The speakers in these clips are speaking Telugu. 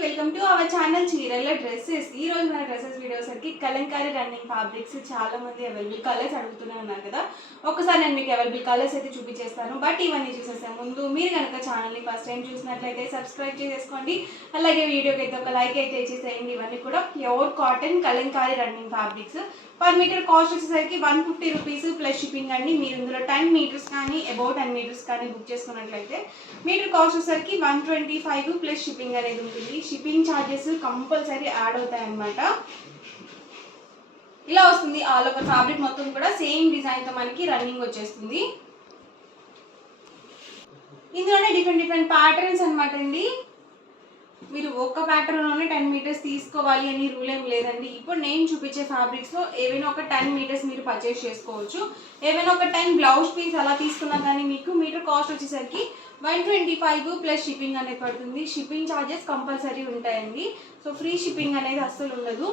వెల్కమ్ టు అవర్ ఛానల్ చీరల డ్రెస్సెస్. ఈ రోజు మన డ్రెస్సెస్ వీడియోసరికి కలంకారీ రన్నింగ్ ఫ్యాబ్రిక్స్ చాలా మంది అవైలబుల్ కలర్స్ అడుగుతూనే ఉన్నారు కదా. ఒకసారి నేను మీకు అవైలబుల్ కలర్స్ అయితే చూపించేస్తాను. బట్ ఇవన్నీ చూసేసే ముందు మీరు కనుక ఛానల్ని ఫస్ట్ టైం చూసినట్లయితే సబ్స్క్రైబ్ చేసేసుకోండి. అలాగే వీడియోకి అయితే ఒక లైక్ అయితే ఇచ్చేసేయండి. ఇవన్నీ కూడా pure cotton kalamkari running fabrics. Per metre cost వచ్చేసరికి 150 రూపీస్ ప్లస్ షిప్పింగ్ అండి. మీరు ఇందులో 10 మీటర్స్ కానీ అబౌట్ 10 మీటర్స్ కానీ బుక్ చేసుకున్నట్లయితే మీటర్ కాస్ట్ వచ్చేసరికి 125 ప్లస్ షిప్పింగ్ అనేది ఉంటుంది. షిప్పింగ్ ఛార్జెస్ కంపల్సరీ యాడ్ అవుతాయి అన్నమాట. ఇలా వస్తుంది ఆల్ ఓవర్ ఫ్యాబ్రిక్ మొత్తం కూడా సేమ్ డిజైన్తో మనకి రన్నింగ్ వచ్చేస్తుంది. ఇందులోనే డిఫరెంట్ ప్యాటర్న్స్ అనమాట అండి. మీరు ఒక్క ప్యాటర్న్లోనే 10 మీటర్స్ తీసుకోవాలి అని రూల్ ఏం లేదండి. ఇప్పుడు నేను చూపించే ఫ్యాబ్రిక్స్లో ఏవైనా ఒక 10 మీటర్స్ మీరు పర్చేస్ చేసుకోవచ్చు. ఏవైనా ఒక 10 బ్లౌజ్ పీస్ అలా తీసుకున్నా కానీ మీకు మీటర్ కాస్ట్ వచ్చేసరికి 125 ప్లస్ షిప్పింగ్ అనేది పడుతుంది. షిప్పింగ్ ఛార్జెస్ కంపల్సరీ ఉంటాయండి. సో ఫ్రీ షిప్పింగ్ అనేది అస్సలు ఉండదు.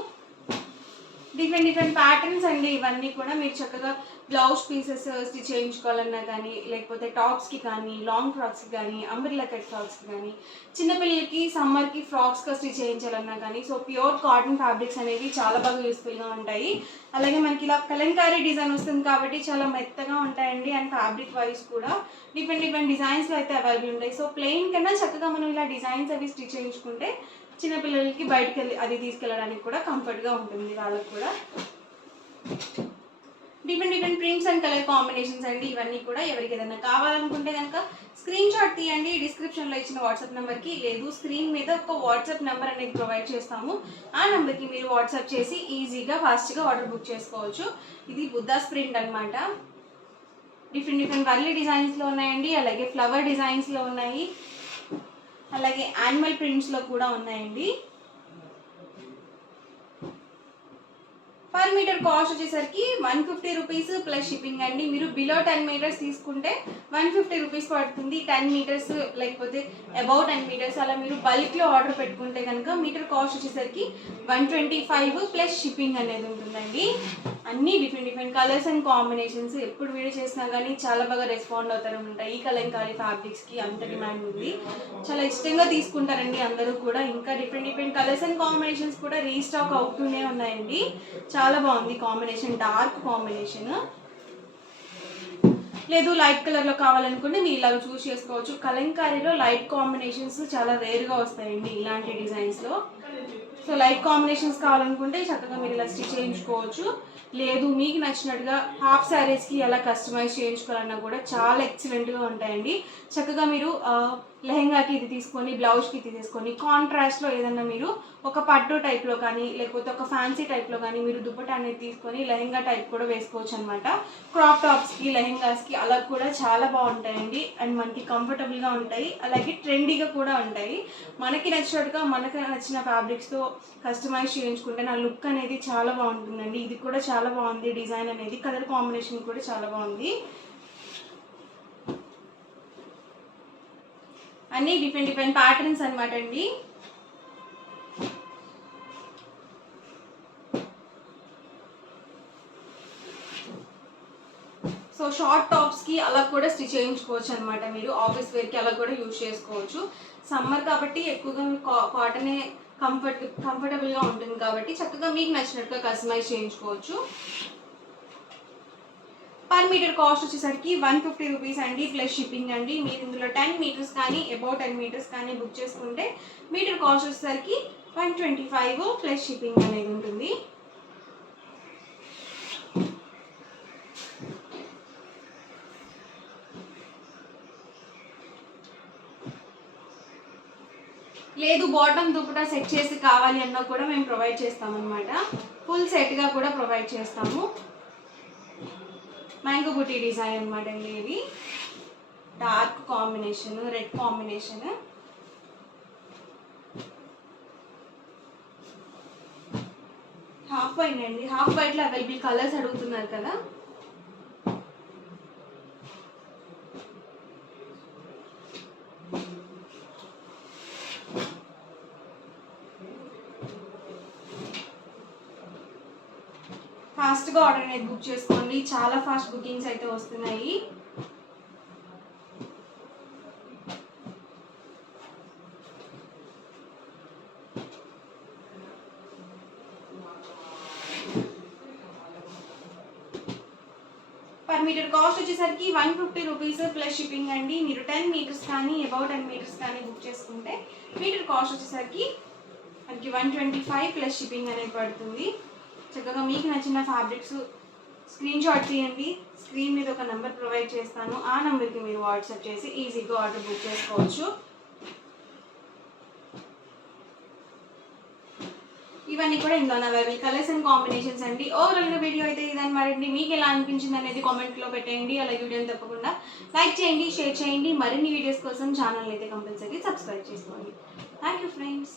డిఫరెంట్ ప్యాటర్న్స్ అండి ఇవన్నీ కూడా. మీరు చక్కగా బ్లౌజ్ పీసెస్ స్టిచ్ చేయించుకోవాలన్నా కానీ, లేకపోతే టాప్స్కి కానీ, లాంగ్ ఫ్రాక్స్కి కానీ, అంబ్రెల్లా కట్ ఫ్రాక్స్కి కానీ, చిన్నపిల్లలకి సమ్మర్కి ఫ్రాక్స్గా స్టిచ్ చేయించాలన్నా కానీ, సో ప్యూర్ కాటన్ ఫ్యాబ్రిక్స్ అనేవి చాలా బాగా యూస్ఫుల్గా ఉంటాయి. అలాగే మనకి ఇలా కలంకారీ డిజైన్ వస్తుంది కాబట్టి చాలా మెత్తగా ఉంటాయండి. అండ్ ఫ్యాబ్రిక్ వైజ్ కూడా డిఫరెంట్ డిజైన్స్లో అయితే అవైలబుల్ ఉంటాయి. సో ప్లెయిన్ కన్నా చక్కగా మనం ఇలా డిజైన్స్ అవి స్టిచ్ చేయించుకుంటే చిన్నపిల్లలకి బయటకు వెళ్ళి అది తీసుకెళ్ళడానికి కూడా కంఫర్ట్గా ఉంటుంది వాళ్ళకి కూడా. Different prints and colour combinations అండి ఇవన్నీ కూడా. ఎవరికి ఏదైనా కావాలనుకుంటే కనుక స్క్రీన్ షాట్ తీయండి. డిస్క్రిప్షన్లో ఇచ్చిన వాట్సాప్ నెంబర్కి, లేదు స్క్రీన్ మీద ఒక వాట్సాప్ నెంబర్ అనేది ప్రొవైడ్ చేస్తాము. ఆ నెంబర్కి మీరు వాట్సాప్ చేసి ఈజీగా ఫాస్ట్గా ఆర్డర్ బుక్ చేసుకోవచ్చు. ఇది బుద్ధాస్ ప్రింట్ అనమాట. డిఫరెంట్ వర్లీ డిజైన్స్లో ఉన్నాయండి. అలాగే ఫ్లవర్ డిజైన్స్లో ఉన్నాయి. అలాగే యానిమల్ ప్రింట్స్లో కూడా ఉన్నాయండి. పర్ మీటర్ కాస్ట్ వచ్చేసరికి 150 రూపీస్ ప్లస్ షిప్పింగ్ అండి. మీరు బిలో 10 మీటర్స్ తీసుకుంటే 150 రూపీస్ పడుతుంది. 10 మీటర్స్ లేకపోతే అబౌట్ 10 మీటర్స్ అలా మీరు బల్క్లో ఆర్డర్ పెట్టుకుంటే కనుక మీటర్ కాస్ట్ వచ్చేసరికి 125 ప్లస్ షిప్పింగ్ అనేది ఉంటుందండి. అన్నీ డిఫరెంట్ కలర్స్ అండ్ కాంబినేషన్స్. ఎప్పుడు వీడియో చేసినా కానీ చాలా బాగా రెస్పాండ్ అవుతారు ఉంటాయి. ఈ కలంకారీ ఫ్యాబ్రిక్స్కి అంత డిమాండ్ ఉంది. చాలా ఇష్టంగా తీసుకుంటారండి అందరూ కూడా. ఇంకా డిఫరెంట్ కలర్స్ అండ్ కాంబినేషన్స్ కూడా రీస్టాక్ అవుతూనే ఉన్నాయండి. చాలా బాగుంది కాంబినేషన్, డార్క్ కాంబినేషన్. లేదు లైట్ కలర్లో కావాలనుకుంటే మీరు ఇలా చూస్ చేసుకోవచ్చు. కలంకారీలో లైట్ కాంబినేషన్స్ చాలా రేర్గా వస్తాయండి ఇలాంటి డిజైన్స్లో. సో లైట్ కాంబినేషన్స్ కావాలనుకుంటే చక్కగా మీరు ఇలా స్టిచ్ చేయించుకోవచ్చు. లేదు మీకు నచ్చినట్టుగా హాఫ్ శారీస్కి ఎలా కస్టమైజ్ చేయించుకోవాలన్నా కూడా చాలా ఎక్సలెంట్గా ఉంటాయండి. చక్కగా మీరు లెహెంగాకి ఇది తీసుకొని, బ్లౌజ్కి ఇది తీసుకొని, కాంట్రాస్ట్లో ఏదన్నా మీరు ఒక పట్టు టైప్లో కానీ, లేకపోతే ఒక ఫ్యాన్సీ టైప్లో కానీ మీరు దుపట్టా అనేది తీసుకొని లెహెంగా టైప్ కూడా వేసుకోవచ్చు అనమాట. క్రాప్ టాప్స్కి, లెహెంగాస్కి అలా కూడా చాలా బాగుంటాయండి. అండ్ మనకి కంఫర్టబుల్గా ఉంటాయి. అలాగే ట్రెండీగా కూడా ఉంటాయి. మనకి నచ్చినట్టుగా మనకు నచ్చిన ఫ్యాబ్రిక్స్తో కస్టమైజ్ చేయించుకుంటే నా లుక్ అనేది చాలా బాగుంటుందండి. ఇది కూడా చాలా బాగుంది డిజైన్ అనేది. కలర్ కాంబినేషన్ కూడా చాలా బాగుంది. అన్నీ డిఫరెంట్ ప్యాటర్న్స్ అనమాట అండి. సో షార్ట్ టాప్స్కి అలా కూడా స్టిచ్ చేయించుకోవచ్చు అనమాట. మీరు ఆఫీస్ వేర్కి అలా కూడా యూజ్ చేసుకోవచ్చు. సమ్మర్ కాబట్టి ఎక్కువగా కాటనే కంఫర్టబుల్గా ఉంటుంది కాబట్టి చక్కగా మీకు నచ్చినట్టుగా కస్టమైజ్ చేయించుకోవచ్చు. పర్ మీటర్ కాస్ట్ వచ్చేసరికి 150 రూపీస్ అండి ప్లస్ షిప్పింగ్ అండి. మీరు ఇందులో 10 మీటర్స్ కానీ అబౌట్ 10 మీటర్స్ కానీ బుక్ చేసుకుంటే మీటర్ కాస్ట్ వచ్చేసరికి 125 ప్లస్ షిప్పింగ్ అనేది ఉంటుంది. లేదు బాటమ్ దుపట్టా సెట్ చేసి కావాలి అన్నా కూడా మేము ప్రొవైడ్ చేస్తామన్నమాట. ఫుల్ సెట్గా కూడా ప్రొవైడ్ చేస్తాము. మ్యాంగో బుటీ డిజైన్ అనమాట అండి. ఇది dark combination, red combination. Half white అండి. హాఫ్ వైట్లో అవైలబుల్ కలర్స్ అడుగుతున్నారు కదా. ఫాస్ట్గా ఆర్డర్ అనేది బుక్ చేసుకోండి. చాలా ఫాస్ట్ బుకింగ్స్ అయితే వస్తున్నాయి. మీటర్ కాస్ట్ వచ్చేసరికి 150 రూపీస్ ప్లస్ షిప్పింగ్ అండి. మీరు 10 మీటర్స్ కానీ అబౌట్ 10 మీటర్స్ కానీ బుక్ చేసుకుంటే మీటర్ కాస్ట్ వచ్చేసరికి మనకి 125 ప్లస్ షిప్పింగ్ అనేది పడుతుంది. చక్కగా మీకు నచ్చిన ఫ్యాబ్రిక్స్ స్క్రీన్ షాట్ తీయండి. స్క్రీన్ మీద ఒక నెంబర్ ప్రొవైడ్ చేస్తాను. ఆ నెంబర్కి మీరు వాట్సాప్ చేసి ఈజీగా ఆర్డర్ బుక్ చేసుకోవచ్చు. ఇవన్నీ కూడా ఇందులో అవైలబుల్ కలర్స్ అండ్ కాంబినేషన్స్ అండి. ఓవరాల్గా వీడియో అయితే ఇదన్నమాట. మీకు ఎలా అనిపించింది అనేది కామెంట్లో పెట్టండి. అలాగే వీడియోని తప్పకుండా లైక్ చేయండి, షేర్ చేయండి. మరిన్ని వీడియోస్ కోసం ఛానల్ అయితే కంపల్సరీ సబ్స్క్రైబ్ చేసుకోండి. Thank you friends.